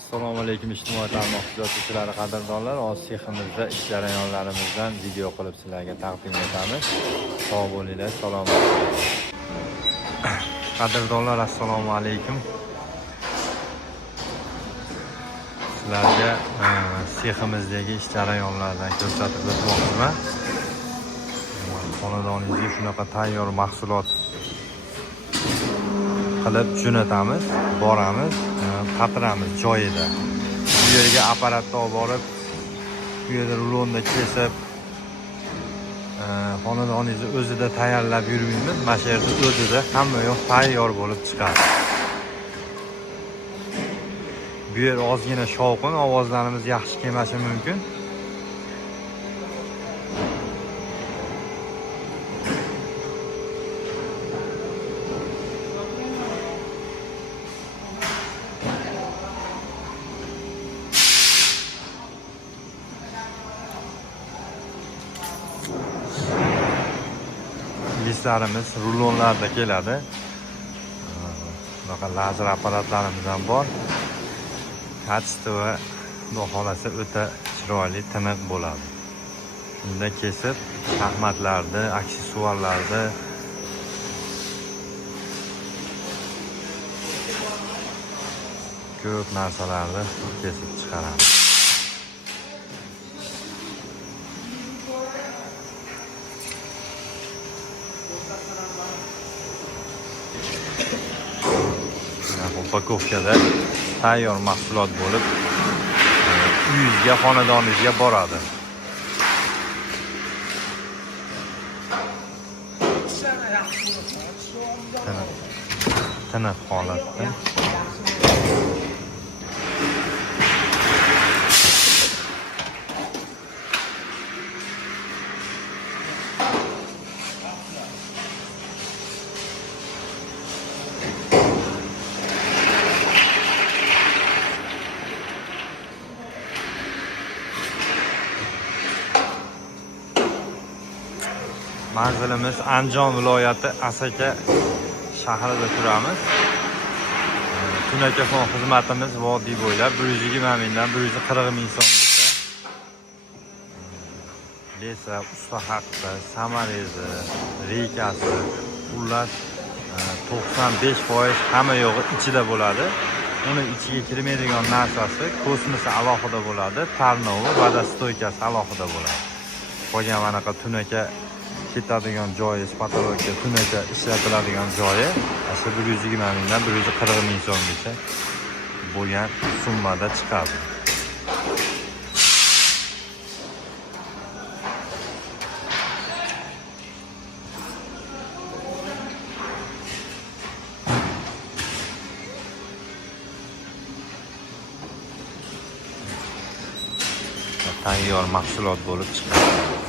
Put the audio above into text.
Assalomu alaykum ijtimoiy tarmoq kuzatuvchilari, qadrdonlar. Hozir seximizda ish jarayonlarimizdan video qilib sizlarga taqdim etamiz. Sog' bo'linglar, salomat bo'ling. Qadrdonlar, assalomu alaykum. Sizlarga seximizdagi ish jarayonlaridan ko'rsatib o'tmoqchiman. Xonadoningizga shunaqa tayyor mahsulot qilib jo'natamiz, boramiz, qatiramiz joyida. Bu yerga apparatni olib borib, bu yerda rulonda kesib, xonadoningizni o'zida tayyorlab yurmaymiz. Mana shu yerda o'zida hamma yoq tayyor bo'lib chiqadi. Bu yer ozgina shovqin, ovozlarimiz yaxshi kelmashi mumkin. Listlarimiz rulonlarda keladi. Bunaqa lazer apparatlarimiz ham bor. Kачество xudo xolasa o'ta chiroyli, tiniq bo'ladi. Shunda kesib, shaxmatlarni, aksessuarlarni ko'p narsalarni kesib chiqaramiz. Upakovkada tayyor mahsulot bo'lib uyingizga, xonadoningizga boradi. Tiniq holatda. Manzilimiz Andijon viloyati Asaka shahrida turamiz. Tunakafon xizmatimiz vodiy bo'ylab 120 mingdan 140 ming so'mgacha lesa, usta haqqi, samarezi, reykasi, xullas 95% hamma yo'g'i ichida bo'ladi. Uni ichiga kirmaydigan narsasi kosmosi alohida bo'ladi, tarnovi va stoykasi alohida bo'ladi. Qolgan manaqa tunaka ketadigan joyi, patologga tunaka ishlatiladigan joyi asli 120 mingdan 140 ming so'mgacha bo'lgan summada chiqadi. Tayyor mahsulot bo'lib chiqadi.